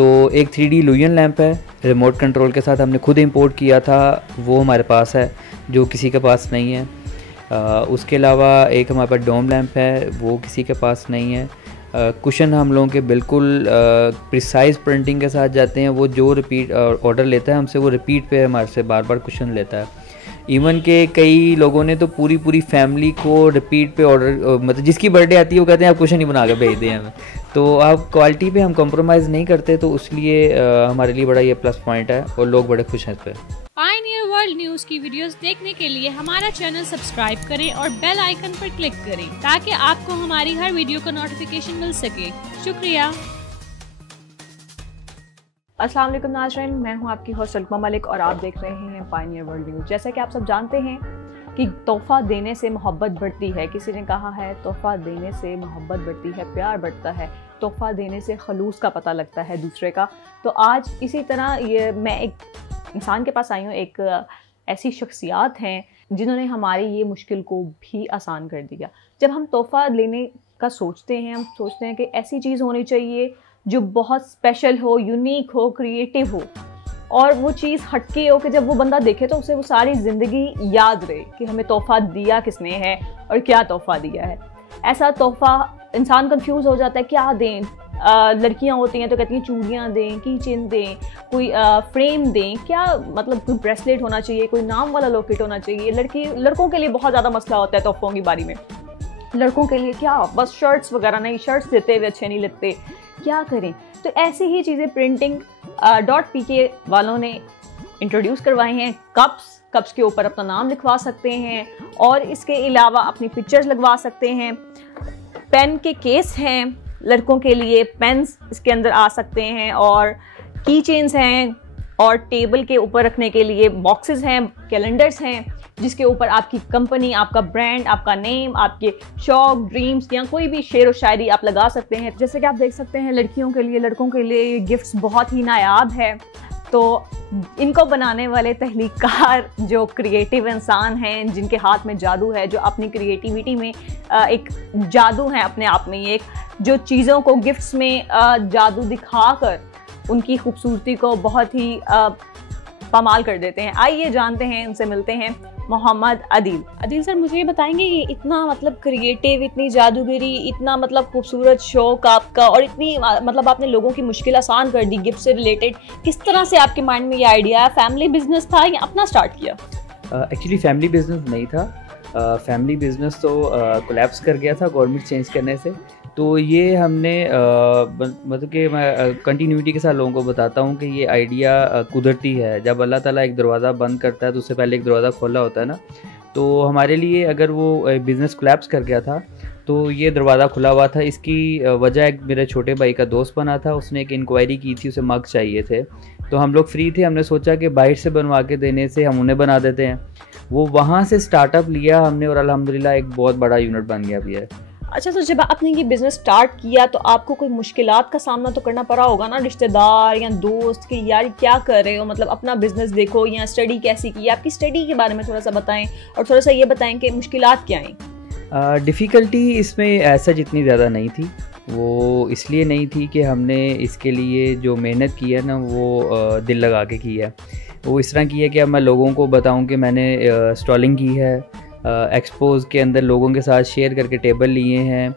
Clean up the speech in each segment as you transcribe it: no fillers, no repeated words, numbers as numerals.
तो एक 3D लुयन lamp है रिमोट कंट्रोल के साथ, हमने खुद इंपोर्ट किया था, वो हमारे पास है जो किसी के पास नहीं है। उसके अलावा एक हमारे पास डोम लैंप है, वो किसी के पास नहीं है। कुशन हम लोगों के बिल्कुल प्रिसाइज प्रिंटिंग के साथ जाते हैं, वो जो रिपीट ऑर्डर लेता है हमसे वो रिपीट पे हमारे से बार बार कुशन लेता है। इवन के कई लोगों ने तो पूरी फैमिली को रिपीट पे ऑर्डर, मतलब जिसकी बर्थडे आती है वो कहते हैं आप कुशन ही बना के भेज दें हमें। तो आप क्वालिटी पे हम कॉम्प्रोमाइज़ नहीं करते, तो इसलिए हमारे लिए बड़ा ये प्लस पॉइंट है और लोग बड़े खुश हैं इस पर। पायनियर वर्ल्ड न्यूज़ की वीडियोस देखने के लिए हमारा चैनल सब्सक्राइब करें और बेल आइकन पर क्लिक करें ताकि आपको हमारी हर वीडियो का नोटिफिकेशन मिल सके। शुक्रिया। अस्सलाम वालेकुम नाज़रीन, मैं हूं आपकी होस्ट सलमा मलिक और आप देख रहे हैं पायनियर वर्ल्ड न्यूज़। जैसा कि आप सब जानते हैं कि तोहफ़ा देने से मोहब्बत बढ़ती है। किसी ने कहा है तोहफ़ा देने से मोहब्बत बढ़ती है, प्यार बढ़ता है, तोहफ़ा देने से खलूस का पता लगता है दूसरे का। तो आज इसी तरह ये मैं एक इंसान के पास आई हूँ, एक ऐसी शख्सियात हैं जिन्होंने हमारी ये मुश्किल को भी आसान कर दिया। जब हम तोहफ़ा लेने का सोचते हैं, हम सोचते हैं कि ऐसी चीज़ होनी चाहिए जो बहुत स्पेशल हो, यूनिक हो, क्रिएटिव हो और वो चीज़ हटके हो कि जब वो बंदा देखे तो उसे वो सारी ज़िंदगी याद रहे कि हमें तोहफ़ा दिया किसने है और क्या तोहफ़ा दिया है। ऐसा तोहफ़ा इंसान कंफ्यूज हो जाता है क्या दें। लड़कियां होती हैं तो कहती हैं चूड़ियाँ दें, की चेन दें, कोई फ्रेम दें, क्या मतलब कोई ब्रेसलेट होना चाहिए, कोई नाम वाला लॉकेट होना चाहिए। लड़कों के लिए बहुत ज़्यादा मसला होता है तोहफ़ों की बारी में। लड़कों के लिए क्या बस शर्ट्स वगैरह, नहीं शर्ट्स देते हुए अच्छे नहीं लगते, क्या करें। तो ऐसी ही चीज़ें प्रिंटिंग .pk वालों ने इंट्रोड्यूस करवाए हैं। कप्स के ऊपर अपना नाम लिखवा सकते हैं और इसके अलावा अपनी पिक्चर्स लगवा सकते हैं। पेन के केस हैं लड़कों के लिए, पेन्स इसके अंदर आ सकते हैं और की चेन्स हैं और टेबल के ऊपर रखने के लिए बॉक्सेस हैं, कैलेंडर्स हैं जिसके ऊपर आपकी कंपनी, आपका ब्रांड, आपका नेम, आपके शौक, ड्रीम्स या कोई भी शेर व शायरी आप लगा सकते हैं। जैसे कि आप देख सकते हैं लड़कियों के लिए, लड़कों के लिए ये गिफ्ट्स बहुत ही नायाब है। तो इनको बनाने वाले तहलीकार जो क्रिएटिव इंसान हैं, जिनके हाथ में जादू है, जो अपनी क्रिएटिविटी में एक जादू है अपने आप में, एक जो चीज़ों को गिफ्ट्स में जादू दिखाकर उनकी खूबसूरती को बहुत ही पामाल कर देते हैं। आइए जानते हैं, उनसे मिलते हैं। मोहम्मद अदील सर, मुझे ये बताएंगे ये इतना मतलब क्रिएटिव, इतनी जादूगरी, इतना मतलब खूबसूरत शौक आपका और इतनी मतलब आपने लोगों की मुश्किल आसान कर दी गिफ्ट से रिलेटेड, किस तरह से आपके माइंड में ये आइडिया? फैमिली बिजनेस था या अपना स्टार्ट किया? एक्चुअली फैमिली बिजनेस नहीं था। फैमिली बिजनेस तो कोलैप्स कर गया था गवर्नमेंट चेंज करने से। तो ये हमने मतलब कि मैं कंटिन्यूटी के साथ लोगों को बताता हूँ कि ये आइडिया कुदरती है। जब अल्लाह ताला एक दरवाज़ा बंद करता है तो उससे पहले एक दरवाज़ा खोला होता है ना। तो हमारे लिए अगर वो बिज़नेस कोलैप्स कर गया था तो ये दरवाज़ा खुला हुआ था। इसकी वजह एक मेरे छोटे भाई का दोस्त बना था, उसने एक इंक्वायरी की थी, उसे मग चाहिए थे। तो हम लोग फ्री थे, हमने सोचा कि बाहर से बनवा के देने से हम उन्हें बना देते हैं। वो वहाँ से स्टार्टअप लिया हमने और अल्हम्दुलिल्लाह एक बहुत बड़ा यूनिट बन गया अभी है। अच्छा, तो जब आपने ये बिज़नेस स्टार्ट किया तो आपको कोई मुश्किलात का सामना तो करना पड़ा होगा ना, रिश्तेदार या दोस्त के, यार क्या कर रहे हो, मतलब अपना बिज़नेस देखो या स्टडी कैसी की? आपकी स्टडी के बारे में थोड़ा सा बताएं और थोड़ा सा ये बताएं कि मुश्किलात क्या आई? डिफ़िकल्टी इसमें ऐसा जितनी ज़्यादा नहीं थी। वो इसलिए नहीं थी कि हमने इसके लिए जो मेहनत की है ना वो दिल लगा के की है। वो इस तरह की है कि अब मैं लोगों को बताऊं कि मैंने स्टॉलिंग की है, एक्सपोज के अंदर लोगों के साथ शेयर करके टेबल लिए हैं,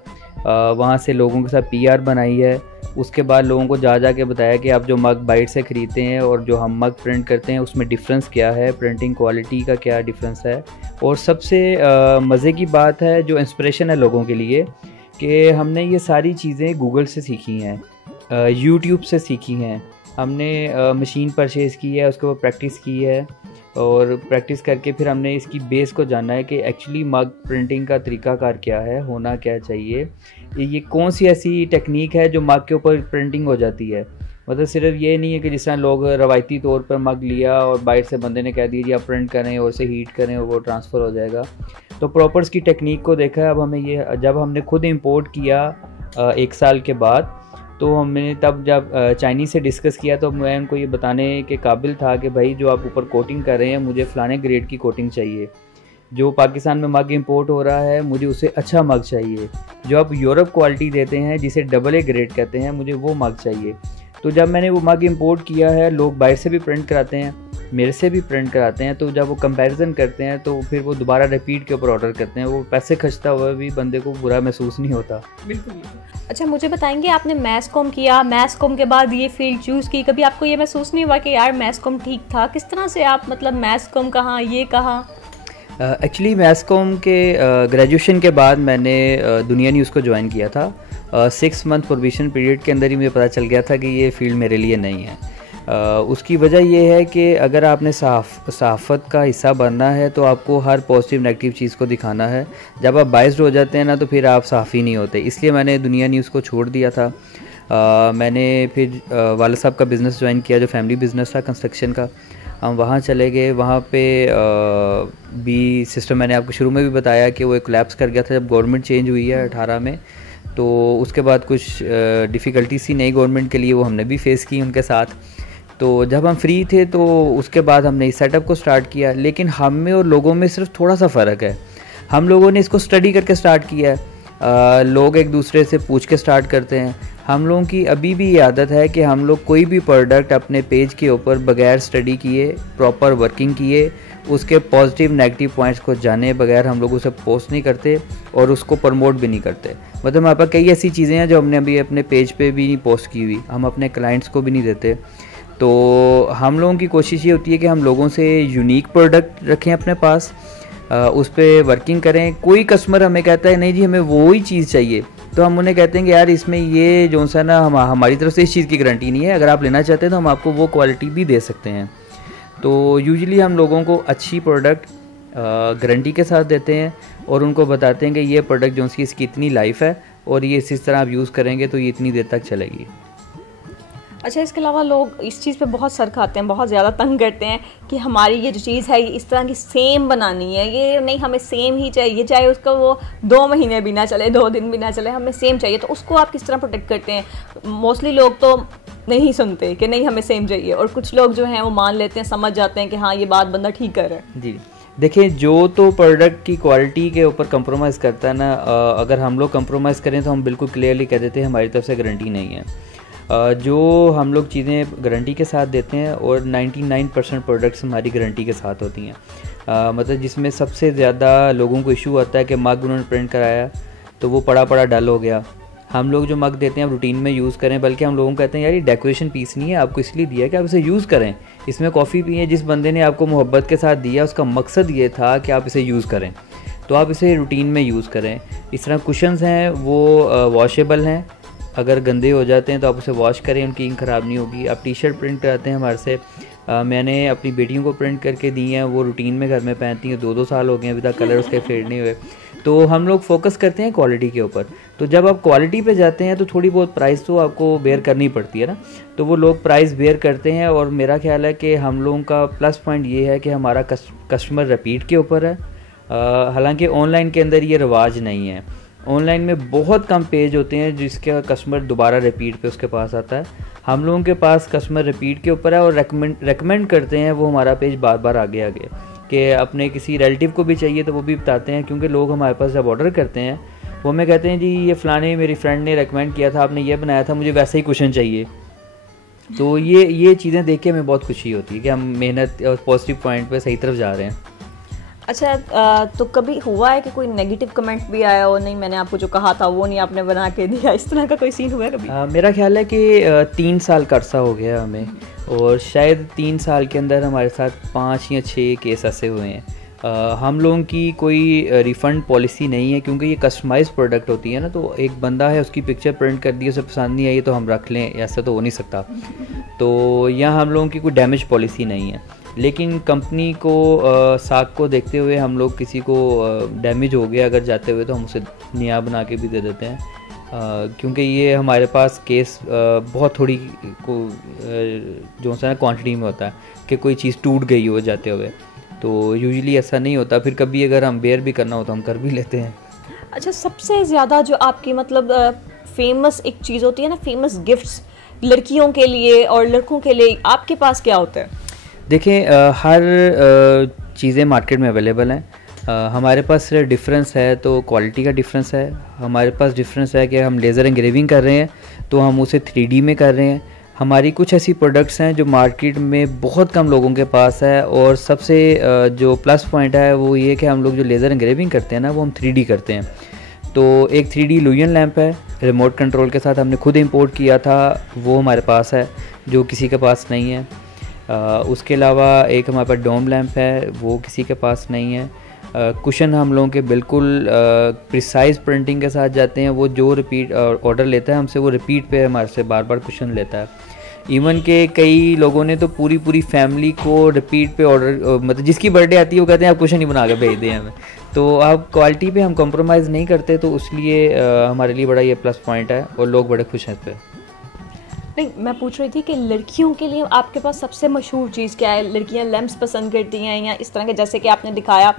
वहाँ से लोगों के साथ पीआर बनाई है। उसके बाद लोगों को जा के बताया कि आप जो मग बाइट से ख़रीदते हैं और जो हम मग प्रिंट करते हैं उसमें डिफरेंस क्या है, प्रिंटिंग क्वालिटी का क्या डिफरेंस है। और सबसे मज़े की बात है जो इंस्पिरेशन है लोगों के लिए कि हमने ये सारी चीज़ें गूगल से सीखी हैं, यूट्यूब से सीखी हैं। हमने मशीन परचेज़ की है, उसके ऊपर प्रैक्टिस की है और प्रैक्टिस करके फिर हमने इसकी बेस को जाना है कि एक्चुअली मग प्रिंटिंग का तरीक़ाकार क्या है, होना क्या चाहिए, ये कौन सी ऐसी टेक्निक है जो मग के ऊपर प्रिंटिंग हो जाती है। मतलब सिर्फ ये नहीं है कि जिस तरह लोग रवायती तौर पर मग लिया और बाहर से बंदे ने कह दिया जी आप प्रिंट करें और उसे हीट करें और वो ट्रांसफ़र हो जाएगा। तो प्रॉपर इसकी टेक्निक को देखा। अब हमें ये जब हमने खुद इंपोर्ट किया 1 साल के बाद, तो हमने तब जब चाइनीज़ से डिस्कस किया तो मैं उनको ये बताने के काबिल था कि भाई जो आप ऊपर कोटिंग कर रहे हैं मुझे फ़लाने ग्रेड की कोटिंग चाहिए। जो पाकिस्तान में मग इंपोर्ट हो रहा है मुझे उससे अच्छा मग चाहिए। जो आप यूरोप क्वालिटी देते हैं जिसे AA ग्रेड कहते हैं, मुझे वो मग चाहिए। तो जब मैंने वो मग इंपोर्ट किया है, लोग बाहर से भी प्रिंट कराते हैं, मेरे से भी प्रिंट कराते हैं, तो जब वो कंपैरिजन करते हैं तो फिर वो दोबारा रिपीट के ऊपर ऑर्डर करते हैं। वो पैसे खर्चता हुआ भी बंदे को बुरा महसूस नहीं होता। बिल्कुल। अच्छा, मुझे बताएंगे, आपने मैस कॉम किया, मैस कॉम के बाद ये फील्ड चूज़ की, कभी आपको ये महसूस नहीं हुआ कि यार मैस कॉम ठीक था? किस तरह से आप मतलब मैस कॉम कहाँ, ये कहाँ? एक्चुअली मैस कॉम के ग्रेजुएशन के बाद मैंने दुनिया न्यूज़ को ज्वाइन किया था। 6 मंथ प्रोबेशन पीरियड के अंदर ही मुझे पता चल गया था कि ये फील्ड मेरे लिए नहीं है। उसकी वजह ये है कि अगर आपने सहाफ़त का हिस्सा बनना है तो आपको हर पॉजिटिव नेगेटिव चीज़ को दिखाना है। जब आप बाइस्ड हो जाते हैं ना तो फिर आप सहाफ़ी नहीं होते। इसलिए मैंने दुनिया न्यूज़ को छोड़ दिया था। मैंने फिर वाला साहब का बिज़नेस ज्वाइन किया, जो फैमिली बिज़नेस था कंस्ट्रक्शन का। हम वहाँ चले गए। वहाँ पे भी सिस्टम मैंने आपको शुरू में भी बताया कि वो एक कोलैप्स कर गया था जब गवर्नमेंट चेंज हुई है 18 में। तो उसके बाद कुछ डिफ़िकल्टीज थी नई गवर्नमेंट के लिए, वो हमने भी फेस की उनके साथ। तो जब हम फ्री थे तो उसके बाद हमने इस सेटअप को स्टार्ट किया। लेकिन हम में और लोगों में सिर्फ थोड़ा सा फ़र्क है। हम लोगों ने इसको स्टडी करके स्टार्ट किया है। लोग एक दूसरे से पूछ के स्टार्ट करते हैं। हम लोगों की अभी भी ये आदत है कि हम लोग कोई भी प्रोडक्ट अपने पेज के ऊपर बगैर स्टडी किए, प्रॉपर वर्किंग किए, उसके पॉजिटिव नेगेटिव पॉइंट्स को जाने बगैर हम लोग उसे पोस्ट नहीं करते और उसको प्रमोट भी नहीं करते। मतलब हमारे पास कई ऐसी चीज़ें हैं जो हमने अभी अपने पेज पे भी नहीं पोस्ट की हुई, हम अपने क्लाइंट्स को भी नहीं देते। तो हम लोगों की कोशिश ये होती है कि हम लोगों से यूनिक प्रोडक्ट रखें अपने पास, उस पर वर्किंग करें। कोई कस्टमर हमें कहता है नहीं जी हमें वो ही चीज़ चाहिए, तो हम उन्हें कहते हैं कि यार इसमें ये जो सा ना हमारी तरफ से इस चीज़ की गारंटी नहीं है, अगर आप लेना चाहते हैं तो हम आपको वो क्वालिटी भी दे सकते हैं। तो यूजुअली हम लोगों को अच्छी प्रोडक्ट गारंटी के साथ देते हैं और उनको बताते हैं कि ये प्रोडक्ट जो सी इसकी इतनी लाइफ है और ये इस तरह आप यूज़ करेंगे तो ये इतनी देर तक चलेगी। अच्छा, इसके अलावा लोग इस चीज़ पे बहुत सर खाते हैं, बहुत ज़्यादा तंग करते हैं कि हमारी ये जो चीज़ है इस तरह की सेम बनानी है, ये नहीं हमें सेम ही चाहिए, चाहे उसका वो 2 महीने भी ना चले, 2 दिन भी ना चले, हमें सेम चाहिए। तो उसको आप किस तरह प्रोटेक्ट करते हैं? मोस्टली लोग तो नहीं सुनते कि नहीं हमें सेम चाहिए, और कुछ लोग जो हैं वो मान लेते हैं, समझ जाते हैं कि हाँ ये बात बंदा ठीक कर रहा है। जी देखिए, जो तो प्रोडक्ट की क्वालिटी के ऊपर कंप्रोमाइज़ करता है ना, अगर हम लोग कंप्रोमाइज़ करें तो हम बिल्कुल क्लियरली कह देते हैं हमारी तरफ से गारंटी नहीं है। जो हम लोग चीज़ें गारंटी के साथ देते हैं और 99% प्रोडक्ट्स हमारी गारंटी के साथ होती हैं। मतलब जिसमें सबसे ज़्यादा लोगों को इशू आता है कि मग उन्होंने प्रिंट कराया तो वो पड़ा डल हो गया। हम लोग जो मग देते हैं आप रूटीन में यूज़ करें, बल्कि हम लोगों को कहते हैं यार ये डेकोरेशन पीस नहीं है, आपको इसलिए दिया कि आप इसे यूज़ करें, इसमें कॉफ़ी पिए। जिस बंदे ने आपको मोहब्बत के साथ दिया उसका मकसद ये था कि आप इसे यूज़ करें, तो आप इसे रूटीन में यूज़ करें। इस तरह कुशन्स हैं वो वॉशेबल हैं, अगर गंदे हो जाते हैं तो आप उसे वॉश करें, उनकी इंक ख़राब नहीं होगी। आप टी शर्ट प्रिंट कराते हैं हमारे से, मैंने अपनी बेटियों को प्रिंट करके दी हैं, वो रूटीन में घर में पहनती हैं, 2-2 साल हो गए अभी तक कलर उसके फेड नहीं हुए। तो हम लोग फोकस करते हैं क्वालिटी के ऊपर। तो जब आप क्वालिटी पे जाते हैं तो थोड़ी बहुत प्राइस तो आपको बेयर करनी पड़ती है ना, तो वो लोग प्राइस बेयर करते हैं। और मेरा ख्याल है कि हम लोगों का प्लस पॉइंट ये है कि हमारा कस्टमर रिपीट के ऊपर है। हालांकि ऑनलाइन के अंदर ये रिवाज नहीं है। ऑनलाइन में बहुत कम पेज होते हैं जिसका कस्टमर दोबारा रिपीट पे उसके पास आता है। हम लोगों के पास कस्टमर रिपीट के ऊपर है और रेकमेंड करते हैं वो हमारा पेज बार बार आगे कि अपने किसी रिलेटिव को भी चाहिए तो वो भी बताते हैं। क्योंकि लोग हमारे पास जब ऑर्डर करते हैं वो हमें कहते हैं जी ये फ़लाने मेरी फ्रेंड ने रेकमेंड किया था, आपने ये बनाया था, मुझे वैसा ही कुशन चाहिए। तो ये चीज़ें देख के हमें बहुत खुशी होती है कि हम मेहनत और पॉजिटिव पॉइंट पे सही तरफ जा रहे हैं। अच्छा, तो कभी हुआ है कि कोई नेगेटिव कमेंट भी आया हो, नहीं मैंने आपको जो कहा था वो नहीं आपने बना के दिया, इस तरह का कोई सीन हुआ है कभी? मेरा ख्याल है कि 3 साल का अरसा हो गया हमें, और शायद 3 साल के अंदर हमारे साथ 5 या 6 केस ऐसे हुए हैं। हम लोगों की कोई रिफ़ंड पॉलिसी नहीं है, क्योंकि ये कस्टमाइज प्रोडक्ट होती है ना। तो एक बंदा है, उसकी पिक्चर प्रिंट कर दी, उसे पसंद नहीं आई तो हम रख लें, ऐसा तो हो नहीं सकता। तो यहाँ हम लोगों की कोई डैमेज पॉलिसी नहीं है। लेकिन कंपनी को साख को देखते हुए हम लोग किसी को डैमेज हो गया अगर जाते हुए तो हम उसे नया बना के भी दे देते हैं। क्योंकि ये हमारे पास केस बहुत थोड़ी को जो सा क्वांटिटी में होता है कि कोई चीज़ टूट गई हो जाते हुए, तो यूजुअली ऐसा नहीं होता। फिर कभी अगर हम बेयर भी करना हो तो हम कर भी लेते हैं। अच्छा, सबसे ज़्यादा जो आपकी मतलब फेमस एक चीज़ होती है ना, फेमस गिफ्ट्स लड़कियों के लिए और लड़कों के लिए, आपके पास क्या होता है? देखें, हर चीज़ें मार्केट में अवेलेबल हैं। हमारे पास सिर्फ डिफरेंस है तो क्वालिटी का डिफरेंस है। हमारे पास डिफरेंस है कि हम लेज़र एंग्रेविंग कर रहे हैं तो हम उसे 3D में कर रहे हैं। हमारी कुछ ऐसी प्रोडक्ट्स हैं जो मार्केट में बहुत कम लोगों के पास है, और सबसे जो प्लस पॉइंट है वो ये कि हम लोग जो लेज़र एंग्रेविंग करते हैं ना, वो हम 3D करते हैं। तो एक 3D लुयन लैंप है रिमोट कंट्रोल के साथ, हमने खुद इंपोर्ट किया था, वो हमारे पास है जो किसी के पास नहीं है। उसके अलावा एक हमारे पास डोम लैंप है, वो किसी के पास नहीं है। कुशन हम लोगों के बिल्कुल प्रिसाइज प्रिंटिंग के साथ जाते हैं, वो जो रिपीट ऑर्डर लेता है हमसे, वो रिपीट पे हमारे से बार बार कुशन लेता है। इवन के कई लोगों ने तो पूरी फैमिली को रिपीट पे ऑर्डर, मतलब जिसकी बर्थडे आती है वो कहते हैं आप कुशन ही बना के भेज दें हमें। तो आप क्वालिटी पे हम कॉम्प्रोमाइज़ नहीं करते, तो इसलिए हमारे लिए बड़ा ये प्लस पॉइंट है और लोग बड़े खुश हैं इस पर। नहीं, मैं पूछ रही थी कि लड़कियों के लिए आपके पास सबसे मशहूर चीज़ क्या है? लड़कियां लैम्प्स पसंद करती हैं या इस तरह के, जैसे कि आपने दिखाया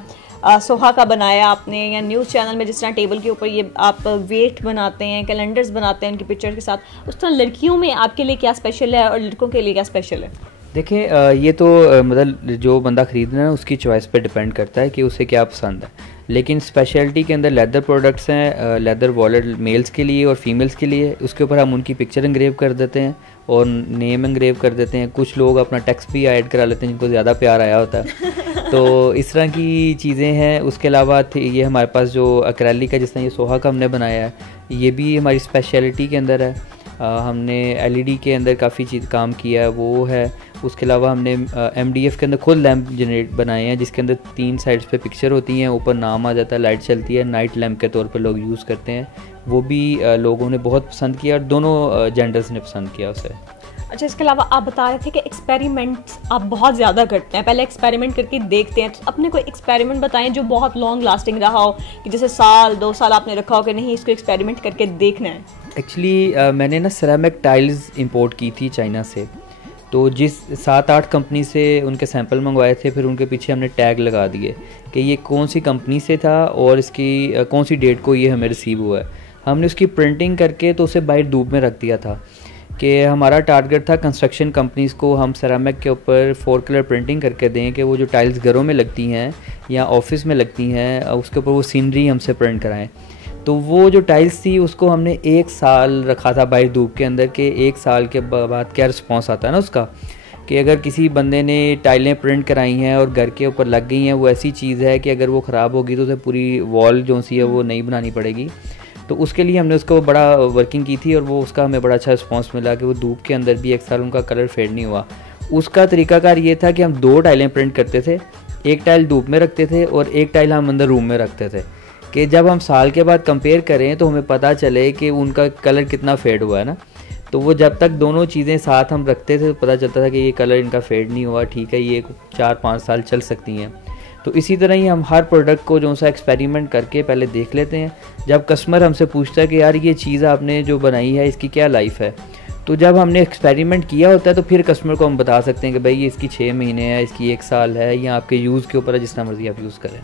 सोहा का बनाया आपने, या न्यूज़ चैनल में जिस तरह टेबल के ऊपर ये आप वेट बनाते हैं, कैलेंडर्स बनाते हैं उनकी पिक्चर के साथ, उस तरह लड़कियों में आपके लिए क्या स्पेशल है और लड़कों के लिए क्या स्पेशल है? देखिए, ये तो मतलब जो बंदा ख़रीद रहा है उसकी चॉइस पे डिपेंड करता है कि उसे क्या पसंद है। लेकिन स्पेशलिटी के अंदर लेदर प्रोडक्ट्स हैं, लेदर वॉलेट मेल्स के लिए और फीमेल्स के लिए, उसके ऊपर हम उनकी पिक्चर एंग्रेव कर देते हैं और नेम एंग्रेव कर देते हैं। कुछ लोग अपना टेक्स्ट भी ऐड करा लेते हैं जिनको ज़्यादा प्यार आया होता है। तो इस तरह की चीज़ें हैं। उसके अलावा ये हमारे पास जो एक्रेलिक है, जिस तरह ये सोहा का हमने बनाया है, ये भी हमारी स्पेशलिटी के अंदर है। हमने LED के अंदर काफ़ी चीज़ काम किया है, वो है। उसके अलावा हमने MDF के अंदर खुद लैंप जनरेट बनाए हैं, जिसके अंदर 3 साइड्स पे पिक्चर होती हैं, ऊपर नाम आ जाता है, लाइट चलती है, नाइट लैंप के तौर पे लोग यूज़ करते हैं। वो भी लोगों ने बहुत पसंद किया और दोनों जेंडर्स ने पसंद किया उसे। अच्छा, इसके अलावा आप बता रहे थे कि एक्सपेरिमेंट्स आप बहुत ज़्यादा करते हैं, पहले एक्सपेरिमेंट करके देखते हैं, तो अपने कोई एक्सपेरिमेंट बताएं जो बहुत लॉन्ग लास्टिंग रहा हो, कि जैसे साल 2 साल आपने रखा हो कि नहीं इसको एक्सपेरिमेंट करके देखना है। एक्चुअली मैंने ना सेरामिक टाइल्स इंपोर्ट की थी चाइना से, तो जिस 7-8 कंपनी से उनके सैंपल मंगवाए थे, फिर उनके पीछे हमने टैग लगा दिए कि ये कौन सी कंपनी से था और इसकी कौन सी डेट को ये हमें रिसीव हुआ है। हमने उसकी प्रिंटिंग करके तो उसे बाहर धूप में रख दिया था कि हमारा टारगेट था कंस्ट्रक्शन कंपनीज़ को हम सेरामिक के ऊपर 4 कलर प्रिंटिंग करके दें कि वो जो टाइल्स घरों में लगती हैं या ऑफिस में लगती हैं, उसके ऊपर वो सीनरी हमसे प्रिंट कराएं। तो वो जो टाइल्स थी उसको हमने 1 साल रखा था बाहर धूप के अंदर, के 1 साल के बाद क्या रिस्पॉन्स आता है ना उसका, कि अगर किसी बंदे ने टाइलें प्रिंट कराई हैं और घर के ऊपर लग गई हैं, वो ऐसी चीज़ है कि अगर वो ख़राब होगी तो उसे पूरी वॉल जो सी है वो नई बनानी पड़ेगी। तो उसके लिए हमने उसको बड़ा वर्किंग की थी और वो उसका हमें बड़ा अच्छा रिस्पॉन्स मिला कि वो धूप के अंदर भी 1 साल उनका कलर फेड नहीं हुआ। उसका तरीकाकार ये था कि हम 2 टाइलें प्रिंट करते थे, एक टाइल धूप में रखते थे और एक टाइल हम अंदर रूम में रखते थे, कि जब हम साल के बाद कंपेयर करें तो हमें पता चले कि उनका कलर कितना फेड हुआ है ना। तो वो जब तक दोनों चीज़ें साथ हम रखते थे तो पता चलता था कि ये कलर इनका फेड नहीं हुआ, ठीक है, ये 4-5 साल चल सकती हैं। तो इसी तरह ही हम हर प्रोडक्ट को जो सा एक्सपेरिमेंट करके पहले देख लेते हैं। जब कस्टमर हमसे पूछता है कि यार ये चीज़ आपने जो बनाई है इसकी क्या लाइफ है, तो जब हमने एक्सपेरिमेंट किया होता है तो फिर कस्टमर को हम बता सकते हैं कि भाई ये इसकी 6 महीने है, इसकी 1 साल है, या आपके यूज़ के ऊपर है, जितना मर्ज़ी आप यूज़ करें।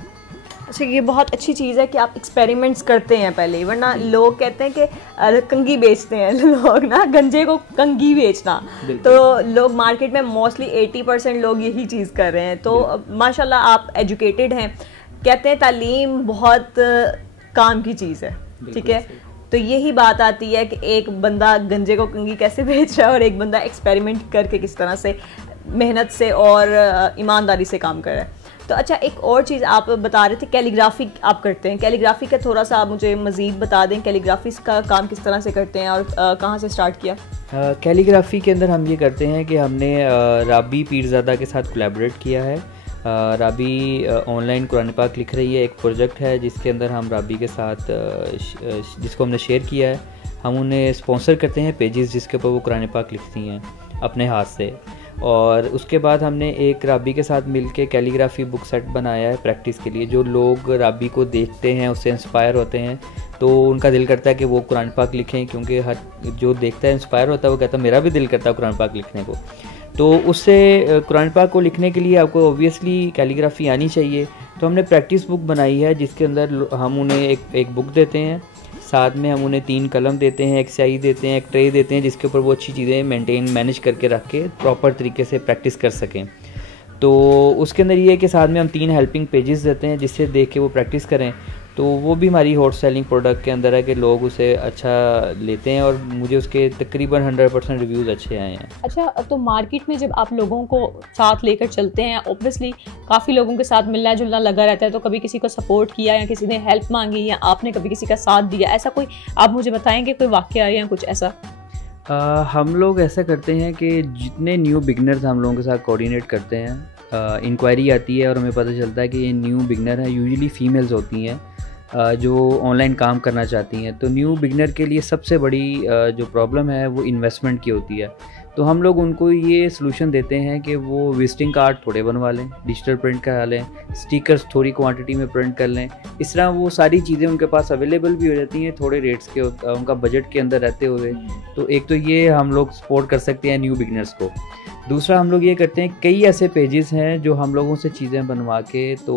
अच्छा, ये बहुत अच्छी चीज़ है कि आप एक्सपेरिमेंट्स करते हैं पहले, वरना लोग कहते हैं कि कंगी बेचते हैं लोग ना, गंजे को कंगी बेचना। तो लोग मार्केट में मोस्टली 80% लोग यही चीज़ कर रहे हैं। तो माशाल्लाह आप एजुकेटेड हैं। कहते हैं तालीम बहुत काम की चीज़ है, ठीक है। तो यही बात आती है कि एक बंदा गंजे को कंगी कैसे बेच रहा है और एक बंदा एक्सपेरिमेंट करके किस तरह से मेहनत से और ईमानदारी से काम कर रहा है। तो अच्छा, एक और चीज़ आप बता रहे थे, कैलीग्राफी आप करते हैं। कैलीग्राफी का थोड़ा सा आप मुझे मज़ीद बता दें, कैलीग्राफी का काम किस तरह से करते हैं और कहाँ से स्टार्ट किया? कैलीग्राफी के अंदर हम ये करते हैं कि हमने राबी पीरज़ादा के साथ कोलैबोरेट किया है। राबी ऑनलाइन कुरान पाक लिख रही है, एक प्रोजेक्ट है जिसके अंदर हम राबी के साथ जिसको हमने शेयर किया है, हम उन्हें स्पॉन्सर करते हैं पेजेस जिसके ऊपर वो कुरान पाक लिखती हैं अपने हाथ से। और उसके बाद हमने एक राबी के साथ मिलके कैलीग्राफी बुक सेट बनाया है प्रैक्टिस के लिए। जो लोग राबी को देखते हैं उससे इंस्पायर होते हैं, तो उनका दिल करता है कि वो कुरान पाक लिखें, क्योंकि हर जो देखता है इंस्पायर होता है वो कहता है मेरा भी दिल करता है कुरान पाक लिखने को। तो उससे कुरान पाक को लिखने के लिए आपको ऑब्वियसली कैलीग्राफी आनी चाहिए। तो हमने प्रैक्टिस बुक बनाई है जिसके अंदर हम उन्हें एक बुक देते हैं, साथ में हम उन्हें 3 कलम देते हैं, एक स्याही देते हैं, एक ट्रे देते हैं, जिसके ऊपर वो अच्छी चीज़ें मैनेज करके रख के प्रॉपर तरीके से प्रैक्टिस कर सकें। तो उसके अंदर ये है कि साथ में हम 3 हेल्पिंग पेजेस देते हैं जिससे देख के वो प्रैक्टिस करें। तो वो भी हमारी हॉट सेलिंग प्रोडक्ट के अंदर है कि लोग उसे अच्छा लेते हैं और मुझे उसके तकरीबन 100% रिव्यूज़ अच्छे आए हैं। अच्छा, तो मार्केट में जब आप लोगों को साथ लेकर चलते हैं, ऑब्वियसली काफ़ी लोगों के साथ मिलना जुलना लगा रहता है, तो कभी किसी को सपोर्ट किया या किसी ने हेल्प मांगी या आपने कभी किसी का साथ दिया, ऐसा कोई आप मुझे बताएंगे कोई वाक़या या कुछ ऐसा? हम लोग ऐसा करते हैं कि जितने न्यू बिगनर्स हम लोगों के साथ कोऑर्डिनेट करते हैं, इंक्वायरी आती है और हमें पता चलता है कि ये न्यू बिगनर है, यूजुअली फ़ीमेल्स होती हैं जो ऑनलाइन काम करना चाहती हैं। तो न्यू बिगनर के लिए सबसे बड़ी जो प्रॉब्लम है वो इन्वेस्टमेंट की होती है। तो हम लोग उनको ये सलूशन देते हैं कि वो विजिटिंग कार्ड थोड़े बनवा लें, डिजिटल प्रिंट करा लें, स्टिकर्स थोड़ी क्वांटिटी में प्रिंट कर लें। इस तरह वो सारी चीज़ें उनके पास अवेलेबल भी हो जाती हैं थोड़े रेट्स के, उनका बजट के अंदर रहते हुए। तो एक तो ये हम लोग सपोर्ट कर सकते हैं न्यू बिगनर्स को। दूसरा हम लोग ये करते हैं, कई ऐसे पेजेस हैं जो हम लोगों से चीज़ें बनवा के तो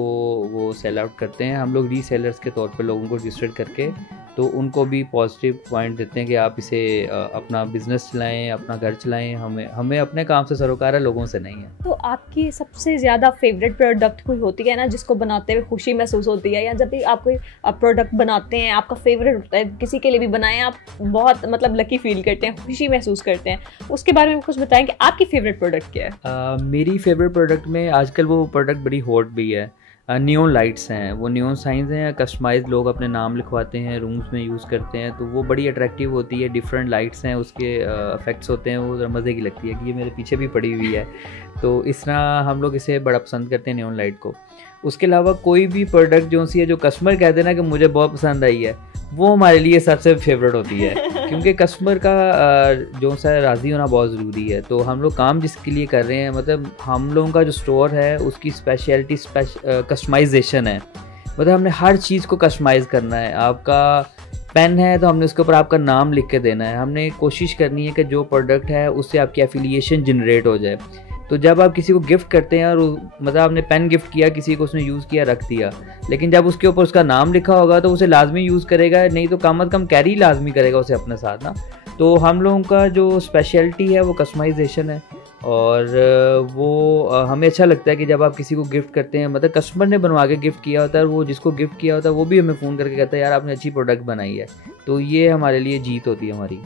वो सेल आउट करते हैं। हम लोग रीसेलर्स के तौर पे लोगों को रजिस्टर्ड करके तो उनको भी पॉजिटिव पॉइंट देते हैं कि आप इसे अपना बिजनेस चलाएं, अपना घर चलाएं, हमें अपने काम से सरोकार है, लोगों से नहीं है। तो आपकी सबसे ज़्यादा फेवरेट प्रोडक्ट कोई होती है ना जिसको बनाते हुए खुशी महसूस होती है, या जब भी आप कोई प्रोडक्ट बनाते हैं आपका फेवरेट होता है, किसी के लिए भी बनाएं आप बहुत मतलब लकी फील करते हैं, खुशी महसूस करते हैं, उसके बारे में कुछ बताएं कि आपकी फेवरेट प्रोडक्ट क्या है? मेरी फेवरेट प्रोडक्ट में आजकल वो प्रोडक्ट बड़ी हॉट भी है, नियॉन लाइट्स हैं, वो नियॉन साइंस हैं, कस्टमाइज लोग अपने नाम लिखवाते हैं, रूम्स में यूज़ करते हैं, तो वो बड़ी अट्रैक्टिव होती है। डिफरेंट लाइट्स हैं, उसके इफ़ेक्ट्स होते हैं, वो मज़े की लगती है कि ये मेरे पीछे भी पड़ी हुई है। तो इस तरह हम लोग इसे बड़ा पसंद करते हैं नियॉन लाइट को। उसके अलावा कोई भी प्रोडक्ट जो सी है जो कस्टमर कहते हैं ना कि मुझे बहुत पसंद आई है, वो हमारे लिए सबसे फेवरेट होती है क्योंकि कस्टमर का जो सा राज़ी होना बहुत ज़रूरी है। तो हम लोग काम जिसके लिए कर रहे हैं, मतलब हम लोगों का जो स्टोर है उसकी स्पेशलिटी कस्टमाइजेशन है। मतलब हमने हर चीज़ को कस्टमाइज़ करना है। आपका पेन है तो हमने उसके ऊपर आपका नाम लिख के देना है। हमने कोशिश करनी है कि जो प्रोडक्ट है उससे आपकी एफिलिएशन जनरेट हो जाए। तो जब आप किसी को गिफ्ट करते हैं और मतलब आपने पेन गिफ्ट किया किसी को, उसने यूज़ किया रख दिया, लेकिन जब उसके ऊपर उसका नाम लिखा होगा तो उसे लाजमी यूज़ करेगा, नहीं तो कम अज़ कम कैरी लाजमी करेगा उसे अपने साथ ना। तो हम लोगों का जो स्पेशलिटी है वो कस्टमाइजेशन है और वो हमें अच्छा लगता है कि जब आप किसी को गिफ्ट करते हैं, मतलब कस्टमर ने बनवा के गिफ्ट किया होता है और वो जिसको गिफ्ट किया होता है वो भी हमें फ़ोन करके कहता है यार आपने अच्छी प्रोडक्ट बनाई है। तो ये हमारे लिए जीत होती है हमारी।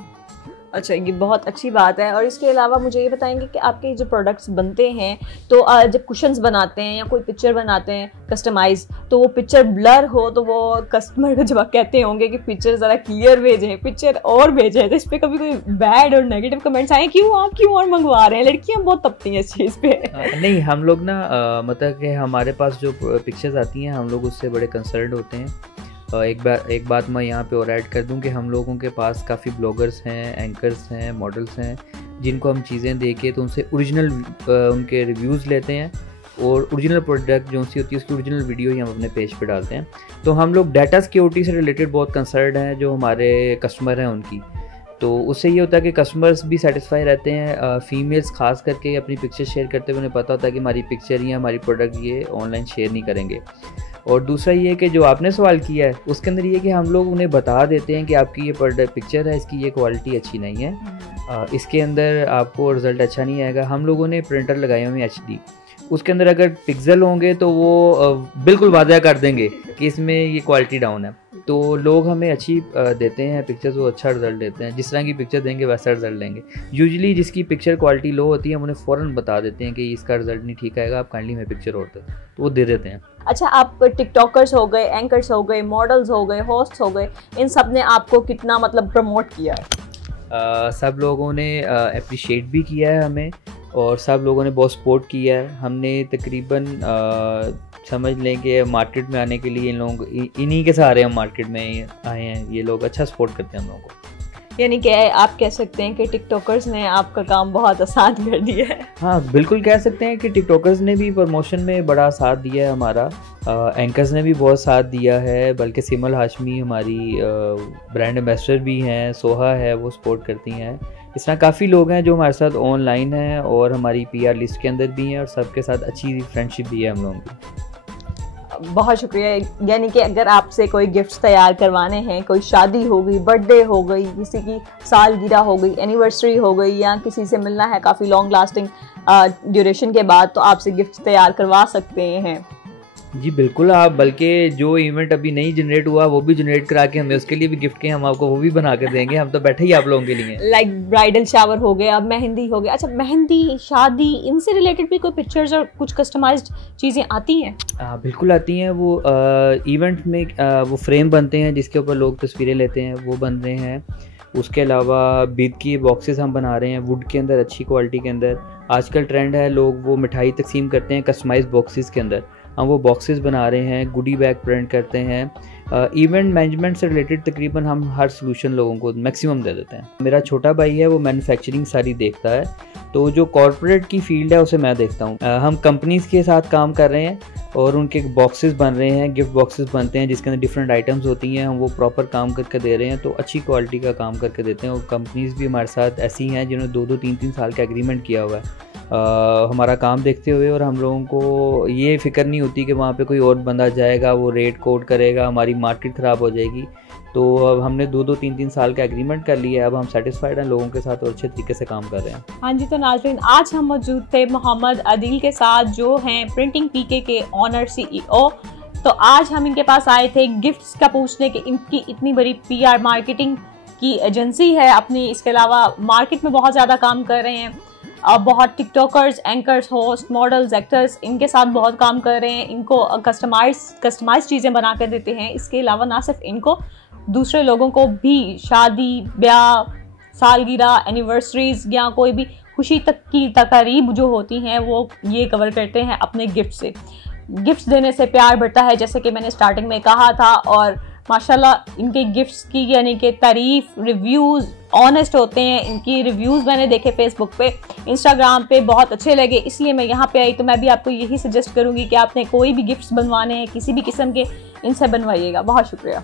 अच्छा, ये बहुत अच्छी बात है। और इसके अलावा मुझे ये बताएंगे कि आपके जो प्रोडक्ट्स बनते हैं, तो जब कुशन्स बनाते हैं या कोई पिक्चर बनाते हैं कस्टमाइज, तो वो पिक्चर ब्लर हो तो वो कस्टमर को जब आप कहते होंगे कि पिक्चर ज़रा क्लियर भेजें, पिक्चर और भेजें, तो इस पर कभी कोई बैड और नेगेटिव कमेंट्स आए, क्यों और मंगवा रहे हैं? लड़कियाँ बहुत तपती हैं इस चीज़ पे। नहीं, हम लोग ना मतलब कि हमारे पास जो पिक्चर्स आती हैं हम लोग उससे बड़े कंसर्न होते हैं। एक बात मैं यहाँ पे और ऐड कर दूँ कि हम लोगों के पास काफ़ी ब्लॉगर्स हैं, एंकर्स हैं, मॉडल्स हैं, जिनको हम चीज़ें दे के तो उनसे ओरिजिनल उनके रिव्यूज़ लेते हैं और ओरिजिनल प्रोडक्ट जो सी होती है उसकी ओरिजिनल वीडियो ही हम अपने पेज पे डालते हैं। तो हम लोग डाटा सिक्योरिटी से रिलेटेड बहुत कंसर्न हैं जो हमारे कस्टमर हैं उनकी। तो उससे ये होता है कि कस्टमर्स भी सेटिस्फाई रहते हैं। फ़ीमेल्स खास करके अपनी पिक्चर शेयर करते हुए उन्हें पता होता है कि हमारी पिक्चर या हमारी प्रोडक्ट ये ऑनलाइन शेयर नहीं करेंगे। और दूसरा ये कि जो आपने सवाल किया है उसके अंदर ये कि हम लोग उन्हें बता देते हैं कि आपकी ये प्रोडक्ट पिक्चर है, इसकी ये क्वालिटी अच्छी नहीं है, इसके अंदर आपको रिज़ल्ट अच्छा नहीं आएगा। हम लोगों ने प्रिंटर लगाए हुए हैं HD, उसके अंदर अगर पिक्सल होंगे तो वो बिल्कुल वादा कर देंगे कि इसमें ये क्वालिटी डाउन है। तो लोग हमें अच्छी देते हैं पिक्चर्स, वो अच्छा रिज़ल्ट देते हैं। जिस तरह की पिक्चर देंगे वैसा रिज़ल्ट देंगे। यूजुअली जिसकी पिक्चर क्वालिटी लो होती है हम उन्हें फ़ौरन बता देते हैं कि इसका रिज़ल्ट नहीं ठीक आएगा, आप काइंडली हमें पिक्चर और दे, तो वो दे देते हैं। अच्छा, आप टिकटॉकर्स हो गए, एंकर्स हो गए, मॉडल्स हो गए, होस्ट्स हो गए, इन सब ने आपको कितना मतलब प्रमोट किया है? सब लोगों ने अप्रिशिएट भी किया है हमें और सब लोगों ने बहुत सपोर्ट किया है। हमने तकरीबन समझ लें कि मार्केट में आने के लिए इन्हीं के सहारे हम मार्केट में आए हैं। ये लोग अच्छा सपोर्ट करते हैं हम लोगों को। यानी कि आप कह सकते हैं कि टिकटॉकर्स ने आपका काम बहुत आसान कर दिया है। हाँ, बिल्कुल कह सकते हैं कि टिकटॉकर्स ने भी प्रमोशन में बड़ा साथ दिया है हमारा। एंकर्स ने भी बहुत साथ दिया है, बल्कि सिमल हाशमी हमारी ब्रांड एम्बेसडर भी हैं, सोहा है वो सपोर्ट करती हैं। इस तरह काफ़ी लोग हैं जो हमारे साथ ऑनलाइन हैं और हमारी PR लिस्ट के अंदर भी हैं और सबके साथ अच्छी फ्रेंडशिप भी है हम लोगों की। बहुत शुक्रिया। यानी कि अगर आपसे कोई गिफ्ट्स तैयार करवाने हैं, कोई शादी हो गई, बर्थडे हो गई, किसी की सालगिरह हो गई, एनिवर्सरी हो गई, या किसी से मिलना है काफ़ी लॉन्ग लास्टिंग ड्यूरेशन के बाद, तो आपसे गिफ्ट्स तैयार करवा सकते हैं। जी बिल्कुल, आप बल्कि जो इवेंट अभी नहीं जनरेट हुआ वो भी जनरेट करा के हमें उसके लिए भी गिफ्ट के हम आपको वो भी बना कर देंगे। हम तो बैठे ही आप लोगों के लिए। लाइक ब्राइडल शावर हो गया, मेहंदी हो गया। अच्छा, मेहंदी, शादी, इनसे रिलेटेड भी कोई पिक्चर्स और कुछ कस्टमाइज्ड चीज़ें आती हैं? बिल्कुल आती हैं। वो इवेंट में वो फ्रेम बनते हैं जिसके ऊपर लोग तस्वीरें लेते हैं, वो बन रहे हैं। उसके अलावा बीद की बॉक्सेस हम बना रहे हैं वुड के अंदर, अच्छी क्वालिटी के अंदर। आजकल ट्रेंड है, लोग वो मिठाई तकसीम करते हैं कस्टमाइज बॉक्सेस के अंदर, हम वो बॉक्सेस बना रहे हैं। गुडी बैग प्रिंट करते हैं। इवेंट मैनेजमेंट से रिलेटेड तकरीबन हम हर सलूशन लोगों को मैक्सिमम दे देते हैं। मेरा छोटा भाई है, वो मैन्युफैक्चरिंग सारी देखता है, तो जो कॉर्पोरेट की फील्ड है उसे मैं देखता हूँ। हम कंपनीज़ के साथ काम कर रहे हैं और उनके बॉक्सेस बन रहे हैं, गिफ्ट बॉक्सेस बनते हैं जिसके अंदर डिफरेंट आइटम्स होती हैं, हम वो प्रॉपर काम करके दे रहे हैं, तो अच्छी क्वालिटी का काम करके देते हैं। और कंपनीज़ भी हमारे साथ ऐसी हैं जिन्होंने 2-2, 3-3 साल का एग्रीमेंट किया हुआ है हमारा काम देखते हुए। और हम लोगों को ये फ़िक्र नहीं होती कि वहाँ पे कोई और बंदा जाएगा, वो रेट कोट करेगा, हमारी मार्केट ख़राब हो जाएगी। तो अब हमने 2-2, 3-3 साल का एग्रीमेंट कर लिया है, अब हम सेटिस्फाइड हैं लोगों के साथ और अच्छे तरीके से काम कर रहे हैं। हाँ जी, तो नाज़रीन, आज हम मौजूद थे मोहम्मद आदिल के साथ, जो हैं प्रिंटिंग पीके के ऑनर CEO। तो आज हम इनके पास आए थे गिफ्ट्स का पूछने कि इनकी इतनी बड़ी PR मार्केटिंग की एजेंसी है अपनी, इसके अलावा मार्केट में बहुत ज़्यादा काम कर रहे हैं। बहुत TikTokers, anchors, host, models, actors इनके साथ बहुत काम कर रहे हैं। इनको कस्टमाइज चीज़ें बना कर देते हैं। इसके अलावा ना सिर्फ इनको, दूसरे लोगों को भी शादी, ब्याह, सालगिरह, एनिवर्सरीज या कोई भी खुशी तक की तकरीब जो होती हैं वो ये कवर करते हैं अपने गिफ्ट से। गिफ्ट्स देने से प्यार बढ़ता है, जैसे कि मैंने स्टार्टिंग में कहा था। और माशाल्लाह इनके गिफ्ट्स की यानी कि तारीफ, रिव्यूज़ ऑनेस्ट होते हैं। इनकी रिव्यूज़ मैंने देखे फेसबुक पे, इंस्टाग्राम पे, बहुत अच्छे लगे, इसलिए मैं यहाँ पे आई। तो मैं भी आपको यही सजेस्ट करूँगी कि आपने कोई भी गिफ्ट्स बनवाने हैं किसी भी किस्म के, इनसे बनवाइएगा। बहुत शुक्रिया।